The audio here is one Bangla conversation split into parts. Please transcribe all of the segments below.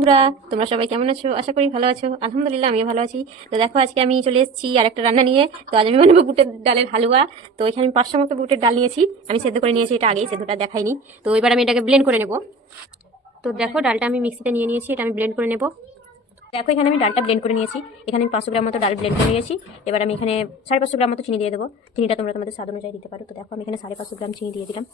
বন্ধুরা, তোমরা সবাই কেমন আছো? আশা করি ভালো আছো। আলহামদুলিল্লাহ আমিও ভালো আছি। তো দেখো, আজকে আমি চলে এসেছি আর একটা রান্না নিয়ে। তো আজ আমি বানাবো বুটের ডালের হালুয়া। তো এখানে আমি 500 মতো বুটের ডাল নিয়েছি। আমি সেদ্ধ করে নিয়েছি, এটা আগেই সেদ্ধটা দেখাইনি। তো এবার আমি এটাকে ব্লেন্ড করে নেব। তো দেখো, ডালটা আমি মিক্সিতে নিয়ে নিয়েছি, এটা আমি ব্লেন্ড করে নেব। দেখো, এখানে আমি ডালটা ব্লেন্ড করে নিয়েছি। এখানে আমি 500 গ্রাম মতো ডাল ব্লেন্ড করে নিয়েছি। এবার আমি এখানে 550 গ্রাম মতো চিনি দিয়ে দেবো। চিনিটা তোমরা তোমাদের স্বাদ অনুযায়ী দিতে পারো। তো দেখো, আমি এখানে 550 গ্রাম চিনি দিয়ে দিলাম।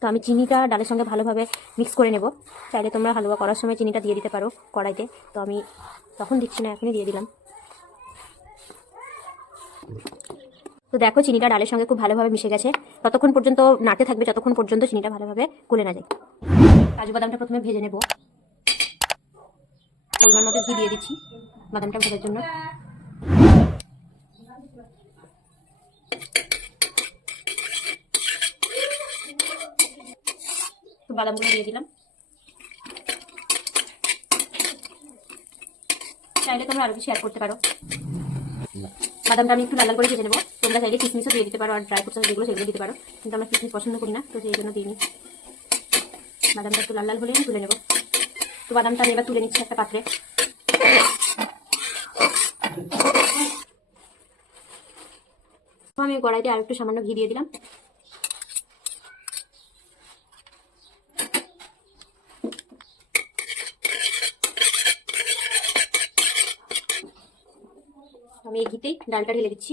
তো আমি চিনিটা ডালের সঙ্গে ভালোভাবে মিক্স করে নেব। চাইলে তোমরা হালুয়া করার সময় চিনিটা দিয়ে দিতে পারো কড়াইতে। তো আমি তখন দিচ্ছি না, এখনই দিয়ে দিলাম। তো দেখো, চিনিটা ডালের সঙ্গে খুব ভালোভাবে মিশে গেছে। ততক্ষণ পর্যন্ত নাড়তে থাকবে যতক্ষণ পর্যন্ত চিনিটা ভালোভাবে গলে না যায়। কাজু বাদামটা প্রথমে ভেজে নেব। পরিমাণ মতো ঘি দিয়ে দিচ্ছি বাদামটা ভাজার জন্য। তো বাদামগুলো দিয়ে দিলাম। চাইলে তোমরা আরো কিছু অ্যাড করতে পারো। বাদামটা আমি একটু লাল লাল করে ভেজে নেবো। তোমরা চাইলে কিশমিশও দিয়ে দিতে পারো, আর ড্রাই ফ্রুটস যেগুলো সেগুলো দিতে পারো। কিন্তু আমরা কিশমিশ পছন্দ করি না, তো সেই জন্য দিইনি। বাদামটা একটু লাল লাল হলেই আমি তুলে নেবো। তো বাদামটা আমি এবার তুলে নিচ্ছি একটা পাত্রে। আমি কড়াইতে আর একটু সামান্য ঘি দিয়ে দিলাম। আমি এই ঘিতেই ডালটা ঢেলে দিচ্ছি।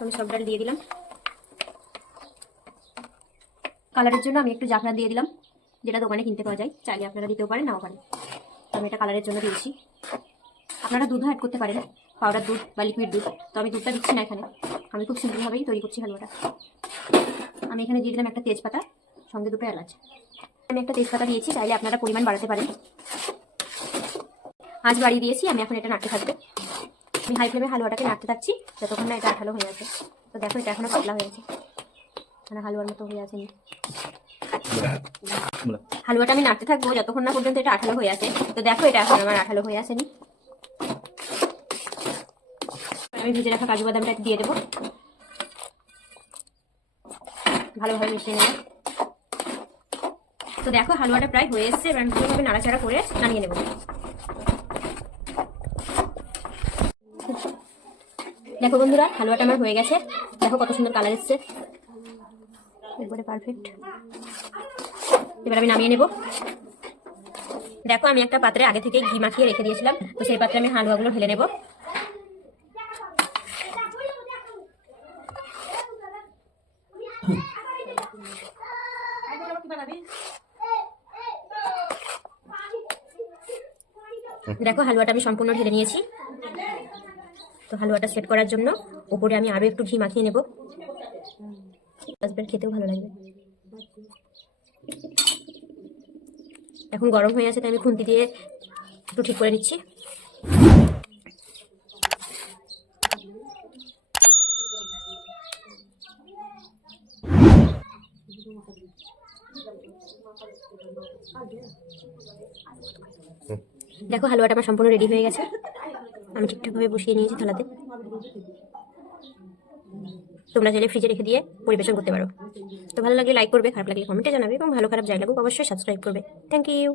আমি সব ডাল দিয়ে দিলাম। কালারের জন্য আমি একটু জাফরান দিয়ে দিলাম, যেটা দোকানে কিনতে পাওয়া যায়। চাইলে আপনারা দিতেও পারেন, নাও পারেন। তো আমি এটা কালারের জন্য দিয়েছি। আপনারা দুধও অ্যাড করতে পারেন, পাউডার দুধ বা লিকুইড দুধ। তো আমি দুধটা দিচ্ছি না এখানে, আমি খুব সিম্পলভাবেই তৈরি করছি হালুয়াটা। আমি এখানে দিয়ে দিলাম একটা তেজপাতা, সঙ্গে দুটো এলাচ। আমি একটা তেজপাতা দিয়েছি, চাইলে আপনারা পরিমাণ বাড়াতে পারেন। আঁচ বাড়িয়ে দিয়েছি, আমি এখন এটা নাড়তে থাকবে। আমি হাই ফ্লেমে হালুয়াটাকে নাড়তে থাকছি যতক্ষণ না এটা আঠালো হয়ে আছে। তো দেখো, এটা এখনো পাতলা হয়ে আছে, মানে হালুয়ার মতো হয়ে আছে। হালুয়াটা আমি নাড়তে থাকবো যতক্ষণ না পর্যন্ত এটা আঠালো হয়ে আছে। তো দেখো, এটা এখন আমার আঠালো হয়ে আসেনি। আমি ভেজে রাখা কাজু বাদামটা দিয়ে দেবো, ভালোভাবে মিশিয়ে নেব। তো দেখো, হালুয়াটা প্রায় হয়ে এসছে। এবার আমি ভালোভাবে নাড়াচাড়া করে নামিয়ে নেব। দেখো বন্ধুরা, হালুয়াটা আমার হয়ে গেছে। দেখো কত সুন্দর কালার এসছে, একবারে পারফেক্ট। এবার আমি নামিয়ে নেব। দেখো, আমি একটা পাত্রে আগে থেকে ঘি মাখিয়ে রেখে দিয়েছিলাম। তো সেই পাত্রে আমি হালুয়াগুলো ঢেলে নেব। দেখো, হালুয়াটা আমি সম্পূর্ণ ঢেলে নিয়েছি। তো হালুয়াটা সেট করার জন্য উপরে আমি আরো একটু ঘি মাখিয়ে নেব। খেতেও ভালো লাগবে। এখন গরম হয়ে আছে, তাই আমি খুন্তি দিয়ে একটু ঠিক করে নিচ্ছি। দেখো, হালুয়াটা আমার সম্পূর্ণ রেডি হয়ে গেছে। আমি ঠিকঠাকভাবে বসিয়ে নিয়েছি থালাতে। তোমরা চাইলে ফ্রিজে রেখে দিয়ে পরিবেশন করতে পারো। তো ভালো লাগলে লাইক করবে, খারাপ লাগলে কমেন্টে জানাবে, এবং ভালো খারাপ যাই লাগুক অবশ্যই সাবস্ক্রাইব করবে। Thank you.